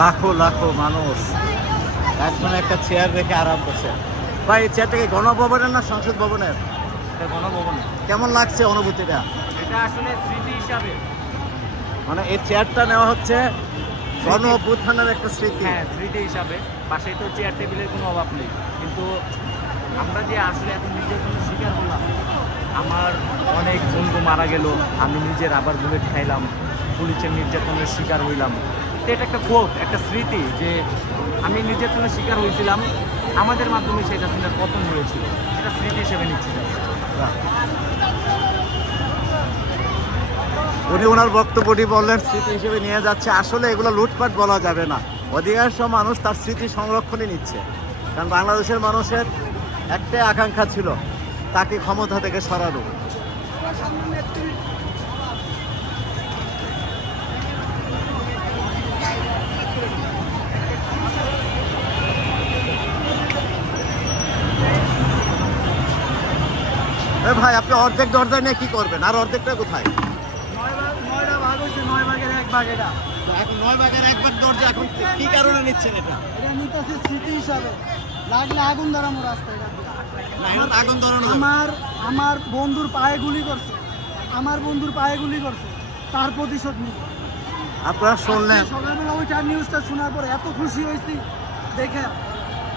লাখো লাখো মানুষ এখন একটা চেয়ার রেখে আরাম করছে। ভাই এই চেয়ারটা কি গণভবনের না সংসদ ভবনের? এটা গণভবনে। কেমন লাগছে অনুভূতিটা? এটা আসলে স্মৃতি হিসাবে, মানে এই চেয়ারটা নেওয়া হচ্ছে গণ অভ্যুত্থানের একটা স্মৃতি। হ্যাঁ স্মৃতি হিসাবে। পাশেই তো চেয়ার টেবিলের কোনো অভাব নেই, কিন্তু আমরা যে আসলে এত নির্যাতনের শিকার হলাম, আমার অনেক বন্ধু মারা গেল, আমি নিজের আবার বুলেট খাইলাম, পুলিশের নির্যাতনের শিকার হইলাম। তো এটা একটা ক্ষোভ, একটা স্মৃতি যে আমি নির্যাতনের শিকার হয়েছিলাম, আমাদের মাধ্যমে শেখ হাসিনার পতন হয়েছিল, এটা স্মৃতি হিসেবে নিচ্ছি। উনি ওনার বক্তব্যটি বললেন স্মৃতি হিসেবে নিয়ে যাচ্ছে। আসলে এগুলো লুটপাট বলা যাবে না, অধিকাংশ মানুষ তার স্মৃতি সংরক্ষণই নিচ্ছে। কারণ বাংলাদেশের মানুষের একটাই আকাঙ্ক্ষা ছিল তাকে ক্ষমতা থেকে সরানো। ভাই আপনি অর্ধেক দরজা নিয়ে কি করবেন, আর অর্ধেকটা কোথায়? 9টা ভাগ হয়েছে, 9 ভাগের 1 ভাগ এটা। এখন 9 ভাগের 1 ভাগ দরজা এখন কি কারণে নিচ্ছেন এটা? এটা নিতেছি স্মৃতি হিসাবে, লাগলে আগুন ধরামো রাস্তায়। আগুন ধরানো আমার বন্ধুর পায়ে গুলি করছে, আমার বন্ধুর পায়ে গুলি করছে, তার প্রতিশোধ নিব। আপনারা শুনলেন সকালবেলা ওইটা নিউজটা শোনার পরে এত খুশি হয়েছি দেখে,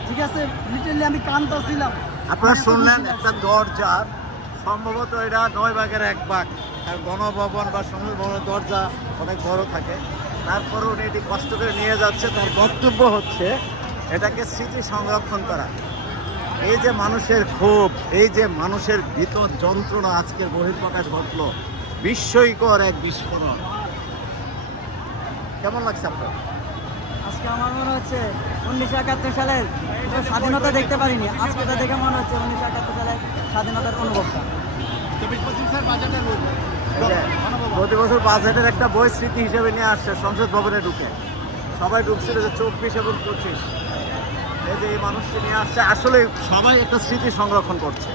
ঠিক আছে লিটারলি আমি কাঁদতেছিলাম। আপনারা শুনলেন একটা দরজা, সম্ভবত এটা 9 ভাগের 1 ভাগ। আর গণভবন বা সংসদ ভবনের দরজা অনেক বড় থাকে, তারপরে উনি এটি কষ্ট করে নিয়ে যাচ্ছে। তার বক্তব্য হচ্ছে এটাকে স্মৃতি সংরক্ষণ করা। এই যে মানুষের ক্ষোভ, এই যে মানুষের ভিতর যন্ত্রণা আজকের বহিঃপ্রকাশ ঘটল, বিস্ময়কর এক বিস্ফোরণ। কেমন লাগছে আপনার? আজকে আমার মনে হচ্ছে 1971 সালের স্বাধীনতা দেখতে পারিনি, আজকে তা দেখে মনে হচ্ছে 1971 সালের স্বাধীনতার অনুভবটা। প্রতি বছর বাজেটের একটা বই স্মৃতি হিসেবে নিয়ে আসছে সংসদ ভবনে ঢুকে। সবাই ঢুকছিল যে 24 এবং 25, এই যে এই মানুষকে নিয়ে আসছে, আসলে সবাই একটা স্মৃতি সংরক্ষণ করছে।